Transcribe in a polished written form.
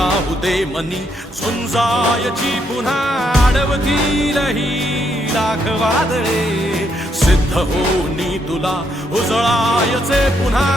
राहू दे मनी झुंजायची पुन्हा अडवतील ही लाख वादळे सिद्ध होनी तुला उजळायचे पुन्हा